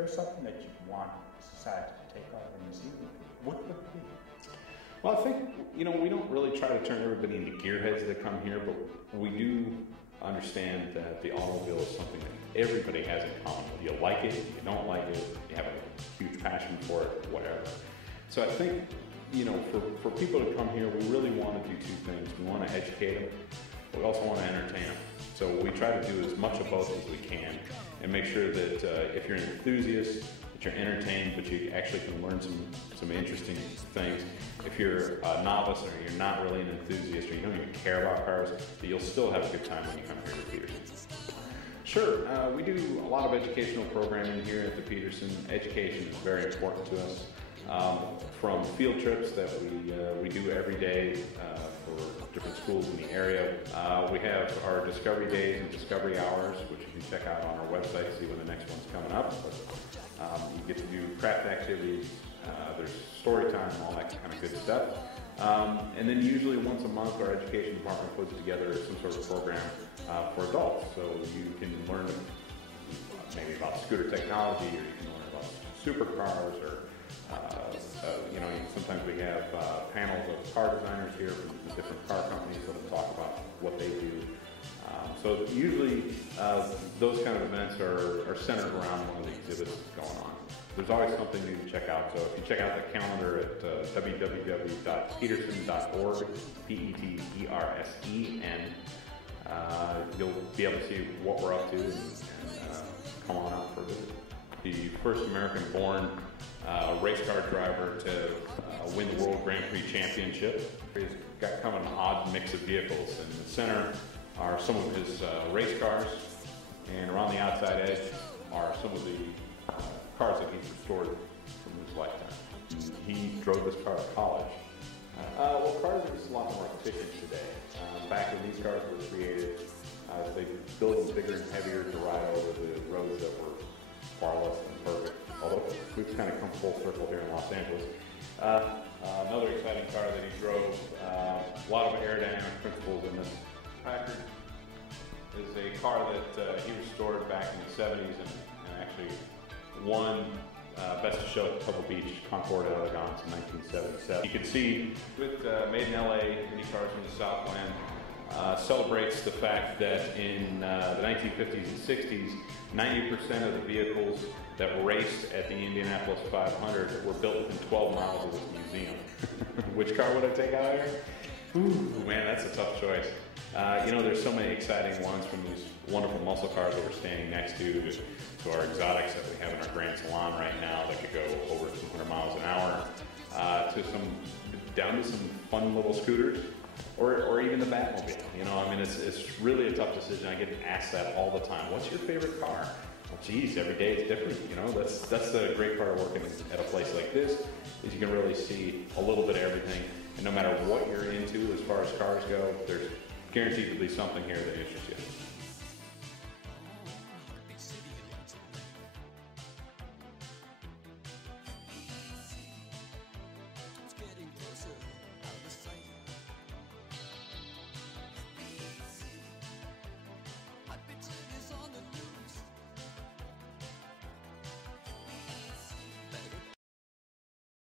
there's something that you want society to take on in New Zealand, what would it be? Well, I think, we don't really try to turn everybody into gearheads that come here, but we do understand that the automobile is something that everybody has in common. Whether you like it, you don't like it, you have a huge passion for it, whatever. So I think, for people to come here, we really want to do two things. We want to educate them, but we also want to entertain them. So we try to do as much of both as we can and make sure that if you're an enthusiast, that you're entertained, but you actually can learn some interesting things. If you're a novice or you're not really an enthusiast or you don't even care about cars, that you'll still have a good time when you come here to Petersen. Sure, we do a lot of educational programming here at the Petersen. Education is very important to us. From field trips that we do every day for different schools in the area. We have our Discovery Days and Discovery Hours, which you can check out on our website to see when the next one's coming up. But, you get to do craft activities, there's story time, all that kind of good stuff. And then usually once a month our education department puts together some sort of program for adults. So you can learn maybe about scooter technology, or you can learn about supercars, or sometimes we have panels of car designers here from different car companies that will talk about what they do. So usually those kind of events are centered around one of the exhibits that's going on. There's always something new to check out. So if you check out the calendar at www.petersen.org, Petersen, you'll be able to see what we're up to and come on out for a visit. The first American-born race car driver to win the World Grand Prix Championship. He's got kind of an odd mix of vehicles. In the center are some of his race cars, and around the outside edge are some of the cars that he's restored from his lifetime. He drove this car to college. Well, cars are just a lot more efficient today. Back when these cars were created, they built them bigger and heavier to ride over the roads that were far less than perfect. Although we've kind of come full circle here in Los Angeles. Another exciting car that he drove, a lot of aerodynamic principles in this. Packard is a car that he restored back in the 70s and actually won Best of Show at Pebble Beach Concours d'Elegance in 1977. You can see with Made in LA, many cars from the Southland, celebrates the fact that in the 1950s and 60s, 90% of the vehicles that raced at the Indianapolis 500 were built within 12 miles of this museum. Which car would I take out of here? Ooh, man, that's a tough choice. There's so many exciting ones, from these wonderful muscle cars that we're standing next to our exotics that we have in our Grand Salon right now that could go over 200 miles an hour, down to some fun little scooters, or even the Batmobile. It's really a tough decision. I get asked that all the time. What's your favorite car? Well, geez, every day it's different. That's the great part of working at a place like this, is you can really see a little bit of everything. And no matter what you're into as far as cars go, there's guaranteed to be something here that interests you.